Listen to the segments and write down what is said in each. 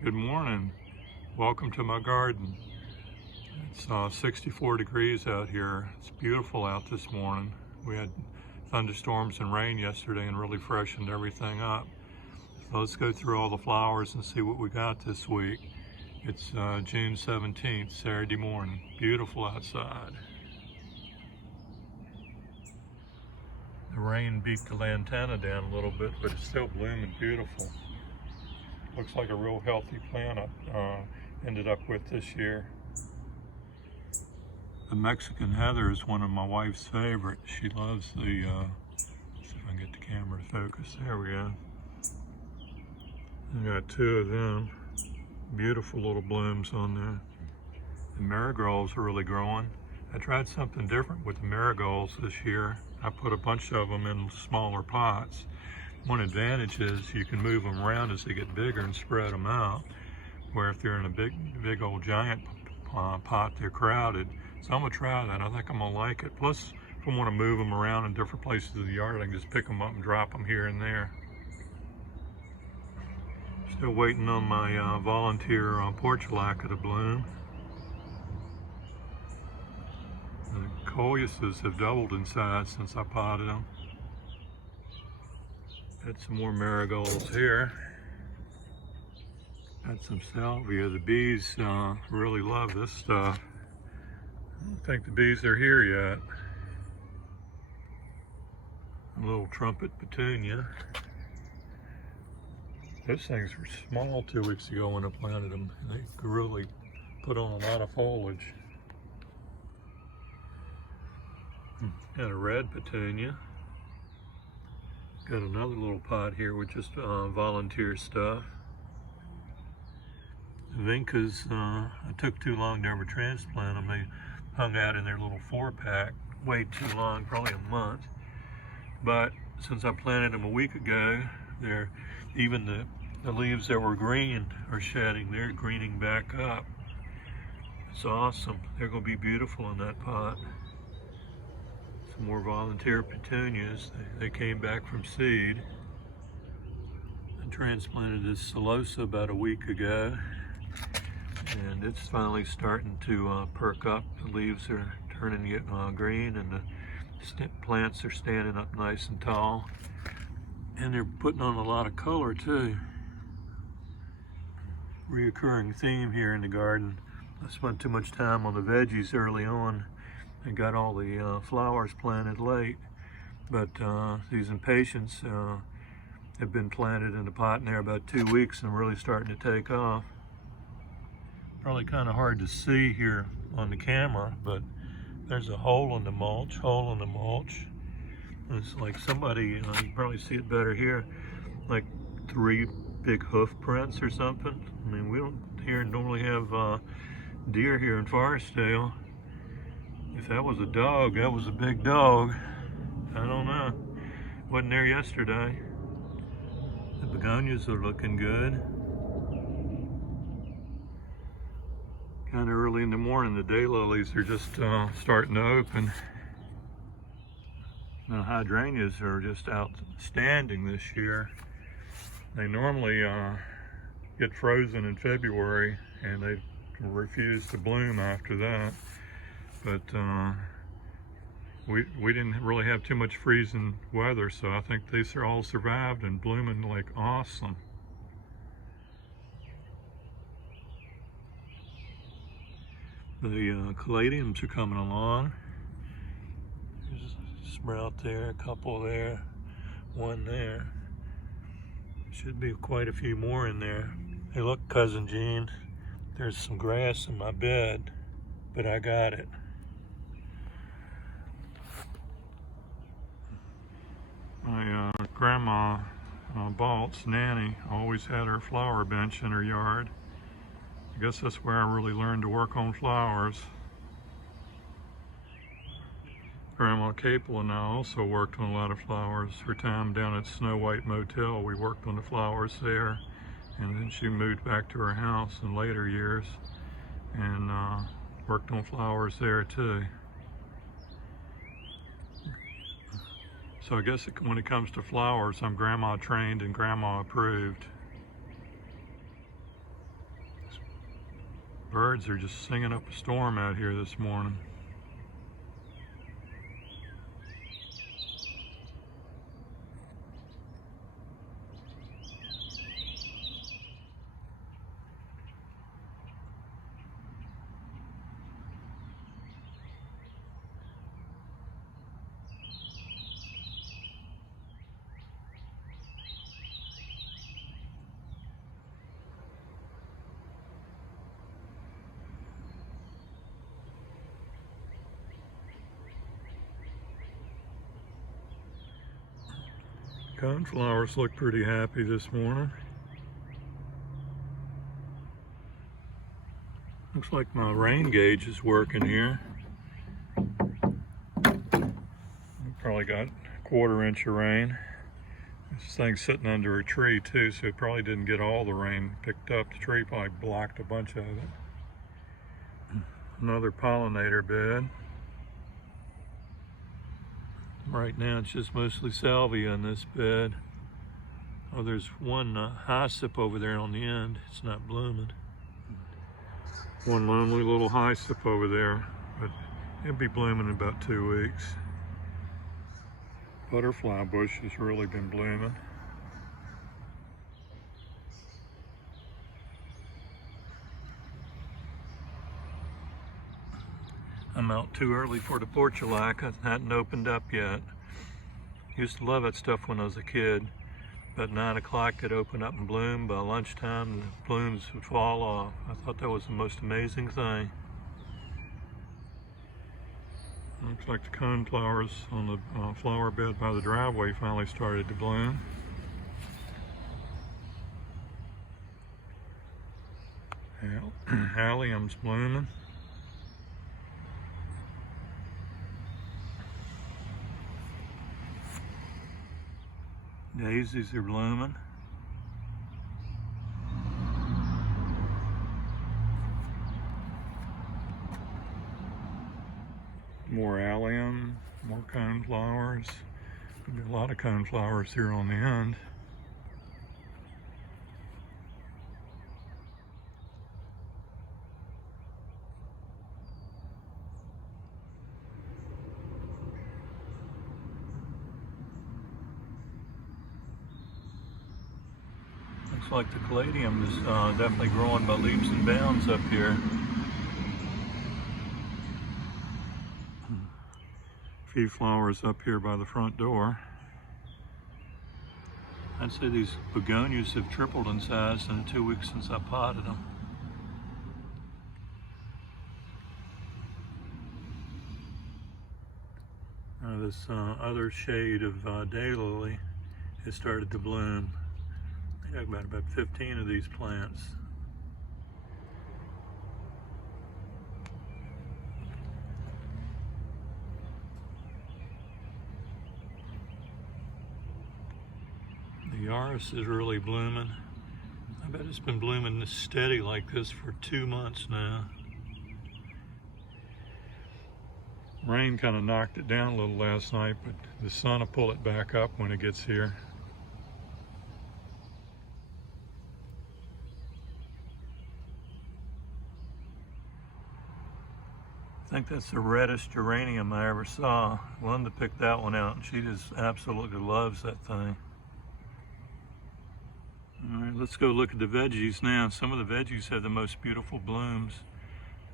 Good morning. Welcome to my garden. It's 64 degrees out here. It's beautiful out this morning. We had thunderstorms and rain yesterday and really freshened everything up. So let's go through all the flowers and see what we got this week. It's June 17th, Saturday morning. Beautiful outside. The rain beat the lantana down a little bit, but it's still blooming beautiful. Looks like a real healthy plant I ended up with this year. The Mexican heather is one of my wife's favorites. She loves the, let's see if I can get the camera to focus. There we go. I got two of them. Beautiful little blooms on there. The marigolds are really growing. I tried something different with the marigolds this year. I put a bunch of them in smaller pots. One advantage is you can move them around as they get bigger and spread them out, where if they're in a big old giant pot, they're crowded. So I'm gonna try that. I think I'm gonna like it. Plus, if I wanna move them around in different places of the yard, I can just pick them up and drop them here and there. Still waiting on my volunteer portulaca to bloom. The coleuses have doubled in size since I potted them. Got some more marigolds here. Got some salvia. The bees really love this stuff. I don't think the bees are here yet. A little trumpet petunia. Those things were small 2 weeks ago when I planted them. They really put on a lot of foliage. Got a red petunia. Got another little pot here with just volunteer stuff. Vincas, I took too long to ever transplant them. They hung out in their little 4-pack way too long, probably a month. But since I planted them a week ago, they're even the leaves that were green are shedding. They're greening back up. It's awesome. They're going to be beautiful in that pot. Some more volunteer petunias. They came back from seed. I transplanted this celosa about a week ago, and it's finally starting to perk up. The leaves are turning green, and the plants are standing up nice and tall, and they're putting on a lot of color too. Reoccurring theme here in the garden. I spent too much time on the veggies early on and got all the flowers planted late, but these impatiens have been planted in a pot in there about 2 weeks and really starting to take off. Probably kind of hard to see here on the camera, but there's a hole in the mulch, It's like somebody, you can probably see it better here, like 3 big hoof prints or something. I mean, we don't normally have deer here in Forestdale. If that was a dog, that was a big dog. I don't know. Wasn't there yesterday. The begonias are looking good. Kind of early in the morning, the daylilies are just starting to open. The hydrangeas are just outstanding this year. They normally get frozen in February and they refuse to bloom after that. But we didn't really have too much freezing weather, so I think these are all survived and blooming like awesome. The caladiums are coming along. There's a sprout there, a couple there, one there. Should be quite a few more in there. Hey, look, Cousin Jean, there's some grass in my bed, but I got it. My grandma, Balt's nanny, always had her flower bench in her yard. I guess that's where I really learned to work on flowers. Grandma Capel and I also worked on a lot of flowers. Her time down at Snow White Motel, we worked on the flowers there. And then she moved back to her house in later years and worked on flowers there too. So I guess when it comes to flowers, I'm grandma trained and grandma approved. Birds are just singing up a storm out here this morning. Coneflowers look pretty happy this morning. Looks like my rain gauge is working here. Probably got a 1/4 inch of rain. This thing's sitting under a tree too, so it probably didn't get all the rain picked up. The tree probably blocked a bunch of it. Another pollinator bed. Right now it's just mostly salvia in this bed. Oh, there's one hyssop over there on the end. It's not blooming. One lonely little hyssop over there, but it'll be blooming in about 2 weeks. Butterfly bush has really been blooming. I'm out too early for the portulac. It hadn't opened up yet. Used to love that stuff when I was a kid, but 9 o'clock it'd open up and bloom. By lunchtime, the blooms would fall off. I thought that was the most amazing thing. Looks like the coneflowers on the flower bed by the driveway finally started to bloom. Allium's blooming. Daisies are blooming. More allium, more coneflowers. There'll be a lot of coneflowers here on the end. Looks like the caladium is definitely growing by leaps and bounds up here. A few flowers up here by the front door. I'd say these begonias have tripled in size in the 2 weeks since I potted them. This other shade of daylily has started to bloom. I got about 15 of these plants. The Yaris is really blooming. I bet it's been blooming this steady like this for 2 months now. Rain kind of knocked it down a little last night, but the sun will pull it back up when it gets here. I think that's the reddest geranium I ever saw. Linda picked that one out and she just absolutely loves that thing. All right, let's go look at the veggies now. Some of the veggies have the most beautiful blooms.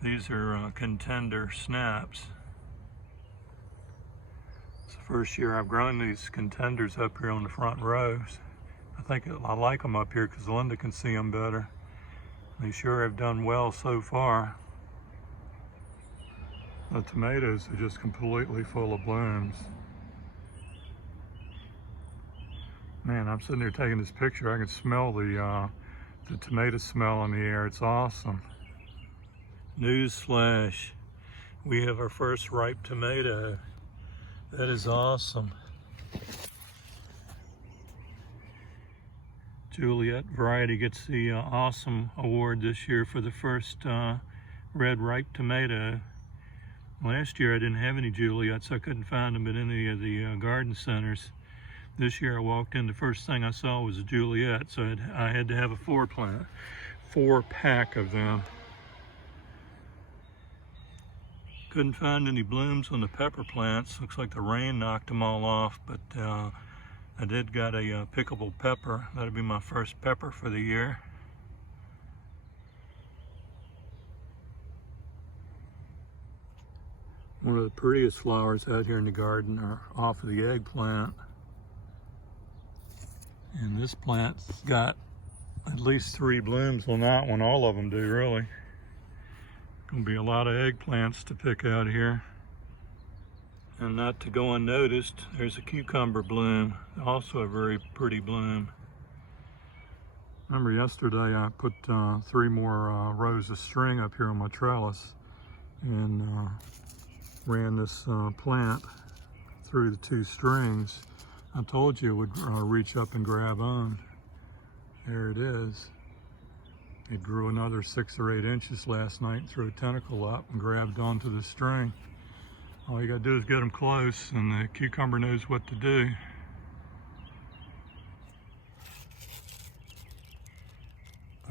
These are contender snaps. It's the first year I've grown these contenders up here on the front rows. I like them up here because Linda can see them better. They sure have done well so far. The tomatoes are just completely full of blooms. Man, I'm sitting here taking this picture. I can smell the tomato smell in the air. It's awesome. Newsflash, we have our first ripe tomato. That is awesome. Juliet variety gets the awesome award this year for the first red ripe tomato. Last year I didn't have any Juliets, so I couldn't find them at any of the garden centers. This year I walked in, the first thing I saw was a Juliet, so I had to have a 4 pack of them. Couldn't find any blooms on the pepper plants. Looks like the rain knocked them all off, but I did got a pickable pepper. That'll be my first pepper for the year. One of the prettiest flowers out here in the garden are off of the eggplant. And this plant's got at least 3 blooms on that one. All of them do, really. Gonna be a lot of eggplants to pick out here. And not to go unnoticed, there's a cucumber bloom, also a very pretty bloom. Remember yesterday I put 3 more rows of string up here on my trellis and ran this plant through the 2 strings. I told you it would reach up and grab on. There it is. It grew another 6 or 8 inches last night and threw a tentacle up and grabbed onto the string. All you gotta do is get them close and the cucumber knows what to do.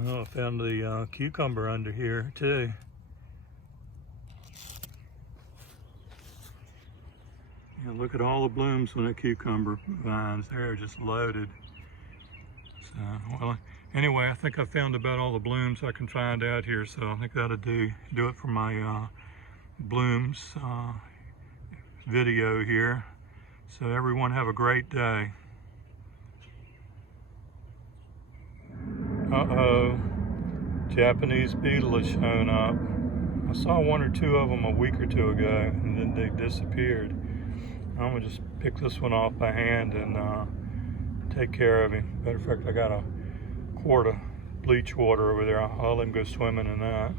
Oh, I found the cucumber under here too. And look at all the blooms on the cucumber vines. They're just loaded. So, well, anyway, I think I found about all the blooms I can find out here, so I think that'll do it for my blooms video here. So everyone have a great day. Uh-oh, Japanese beetle has shown up. I saw 1 or 2 of them a week or 2 ago, and then they disappeared. I'm gonna just pick this one off by hand and take care of him. Matter of fact, I got a quart of bleach water over there. I'll let him go swimming in that.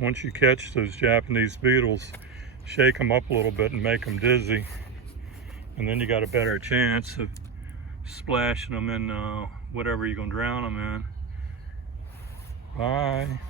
Once you catch those Japanese beetles, shake them up a little bit and make them dizzy. And then you got a better chance of splashing them in whatever you're gonna drown them in. Bye.